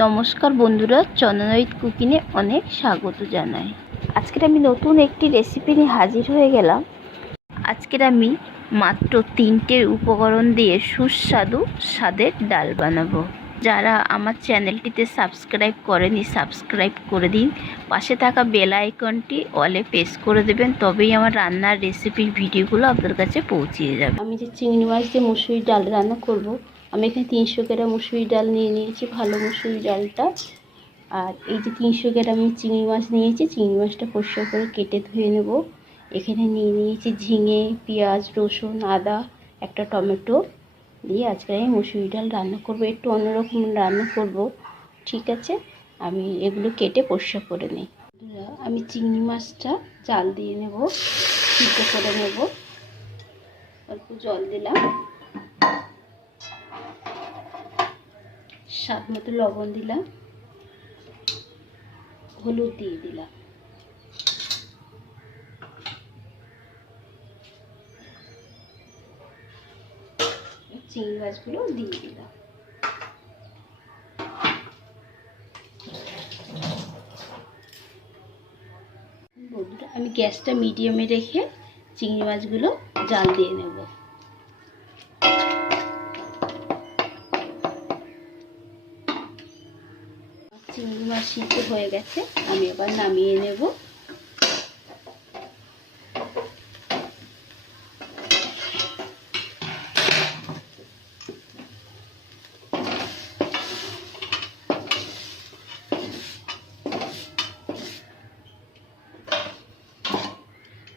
নমস্কার বন্ধুরা, চন্দনাইত কুকিংয়ে অনেক স্বাগত জানাই। আজকের আমি নতুন একটি রেসিপি নিয়ে হাজির হয়ে গেলাম। আজকের আমি মাত্র 3টে উপকরণ দিয়ে সুস্বাদু স্বাদের ডাল বানাবো। যারা আমার চ্যানেলটিতে সাবস্ক্রাইব করেনি সাবস্ক্রাইব করে দিন, পাশে থাকা বেল আইকনটি অলে প্রেস করে দেবেন, তবেই আমার রান্নার রেসিপির ভিডিওগুলো আপনাদের কাছে পৌঁছে যাবে। আমি যে চিংড়ি মাছ দিয়ে মুসুরির ডাল রান্না করব, আমি এখানে 300 গ্রাম মুসুরির ডাল নিয়ে নিয়েছি, ভালো মুসুরির ডালটা। আর এই যে 300 গ্রাম আমি চিংড়ি মাছ নিয়েছি, চিংড়ি মাছটা পরিষ্কার করে কেটে ধুয়ে নেব। এখানে নিয়ে নিয়েছি ঝিঙে, পেঁয়াজ, রসুন, আদা, একটা টমেটো দিয়ে আজকে আমি মুসুরির ডাল রান্না করব। একটু অন্যরকম রান্না করব, ঠিক আছে? আমি এগুলো কেটে পরিষ্কার করে নিই। আমি চিংড়ি মাছটা জাল দিয়ে নেব, সিদ্ধ করে নেব। অল্প জল দিলাম, স্বাদ মতো লবণ দিলাম, হলুদ দিয়ে দিলাম, চিংড়ি মাছগুলো দিয়ে দিলাম। বন্ধুরা, আমি গ্যাসটা মিডিয়ামে রেখে চিংড়ি মাছগুলো জাল দিয়ে নেব। চিংড়ি মাছ সিদ্ধ হয়ে গেছে, আমি এবার নামিয়ে নেব।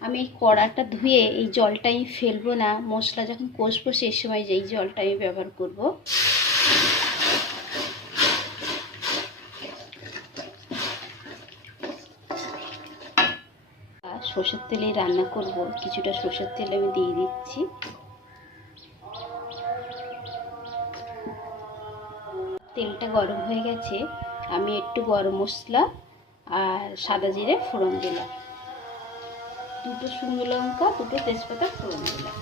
আমি এই কড়াটা ধুয়ে এই জলটা আমি ফেলবো না, মশলা যখন কষবো সেই সময় এই জলটা আমি ব্যবহার করব। সরষের তেলে রান্না করব, কিছুটা সরষের তেল আমি দিয়ে দিচ্ছি। তেলটা গরম হয়ে গেছে, আমি একটু গরম মশলা আর সাদা জিরে ফোড়ন দিলাম, দুটো শুকনো লঙ্কা, দুটো তেজপাতা ফোড়ন দিলাম।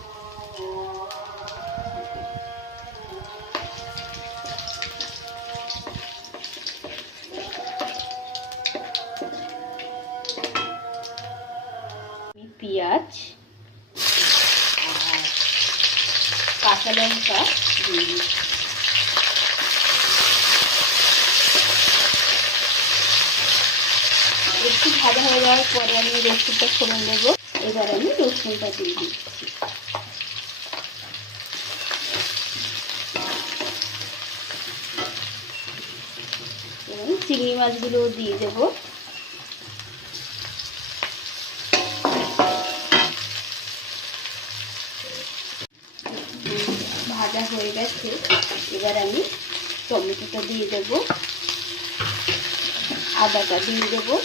আমি পেঁয়াজ আর কাঁচা লঙ্কা দিয়ে দিচ্ছি। একটু ভাজা হয়ে যাওয়ার পরে আমি রসুনটা ফোড়ন দেবো। এবার আমি রসুনটা দিয়ে দিচ্ছি। এবার চিংড়ি মাছগুলো দিয়ে দেবো। ভাজা হয়ে গেছে, এবার আমি টমেটোটা দিয়ে দেবো, আদাটা দিয়ে দেবো,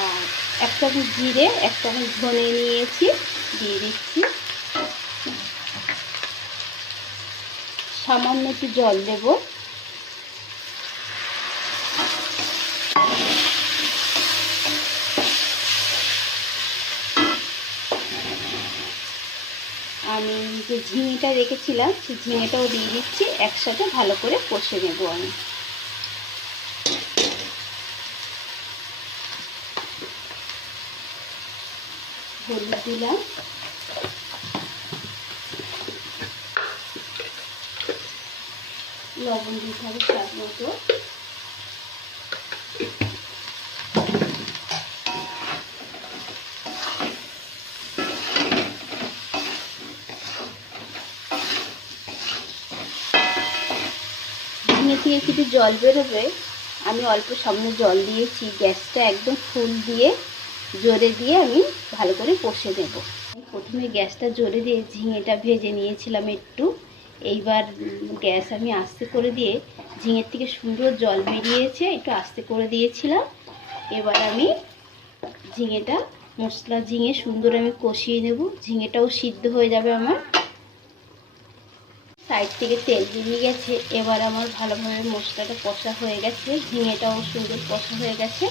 আর এক চামচ জিরে, এক চামচ ধনে নিয়েছি, দিয়ে দিচ্ছি। সামান্য একটু জল দেব। আমি যে ঝিঙেটা রেখেছিলাম সেই ঝিঙেটাও দিয়ে দিচ্ছি, একসাথে ভালো করে কষে নেব। আমি হলুদ দিলাম, লবণ দিতে হবে স্বাদ মতো। ঝিঙে থেকে কিছু জল বেরোবে, আমি অল্প সামনে জল দিয়েছি। গ্যাসটা একদম ফুল দিয়ে জোরে দিয়ে আমি ভালো করে কষে নেব। প্রথমে গ্যাসটা জোরে দিয়ে ঝিঙেটা ভেজে নিয়েছিলাম একটু। এইবার গ্যাস আমি আস্তে করে দিয়ে, ঝিঙের থেকে সুন্দর জল বেরিয়েছে, একটু আস্তে করে দিয়েছিলাম। এবার আমি ঝিঙেটা ঝিঙে সুন্দর আমি কষিয়ে নেব, ঝিঙেটাও সিদ্ধ হয়ে যাবে আমার। সাইড থেকে তেল বেরিয়ে গেছে, এবার আমার ভালোভাবে মশলাটা কষা হয়ে গেছে, ঝিঙেটাও সুন্দর কষা হয়ে গেছে।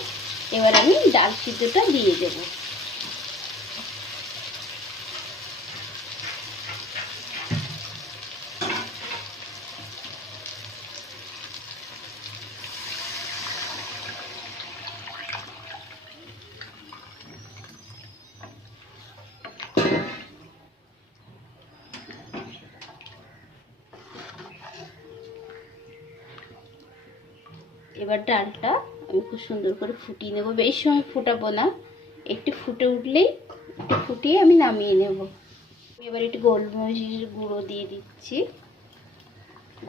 এবার আমি ডাল সিদ্ধটা দিয়ে দেব। এবার ডালটা আমি খুব সুন্দর করে ফুটিয়ে নেব, বেশ সময় ফুটাবো না, একটু ফুটে উঠলেই একটু ফুটিয়ে আমি নামিয়ে নেব। এবার একটু গোলমরিচের গুঁড়ো দিয়ে দিচ্ছি,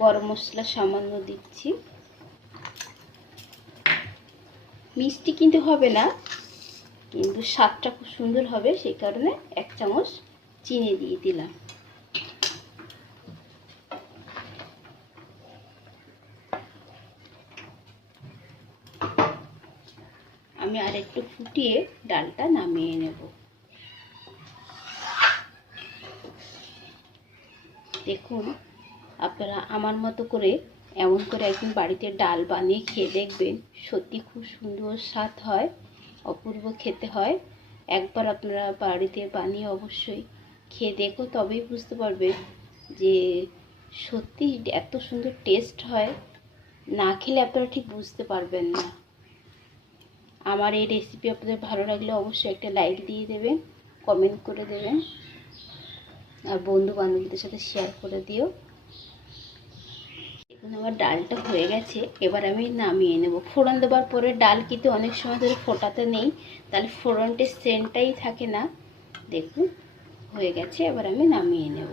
গরম মশলা সামান্য দিচ্ছি, মিষ্টি কিন্তু হবে না, কিন্তু স্বাদটা খুব সুন্দর হবে, সেই কারণে 1 চামচ চিনি দিয়ে দিলাম। আমি আর একটু ফুটিয়ে ডালটা নামিয়ে নেব। দেখুন, আপনারা আমার মতো করে এমন করে একদিন বাড়িতে ডাল বানিয়ে খেয়ে দেখবেন, সত্যি খুব সুন্দর স্বাদ হয়, অপূর্ব খেতে হয়। একবার আপনারা বাড়িতে বানিয়ে অবশ্যই খেয়ে দেখো, তবেই বুঝতে পারবে যে সত্যি এত সুন্দর টেস্ট হয়, না খেলে আপনারা ঠিক বুঝতে পারবেন না। আমার এই রেসিপি আপনাদের ভালো লাগলে অবশ্যই একটা লাইক দিয়ে দেবেন, কমেন্ট করে দেবেন, আর বন্ধু বান্ধবীদের সাথে শেয়ার করে দিও। এখন আমার ডালটা হয়ে গেছে, এবার আমি নামিয়ে নেব। ফোড়ন দেওয়ার পরে ডাল কিন্তু অনেক সময় ধরে ফোটাতে নেই, তাহলে ফোড়নটির সেন্টটাই থাকে না। দেখুন হয়ে গেছে, এবার আমি নামিয়ে নেব।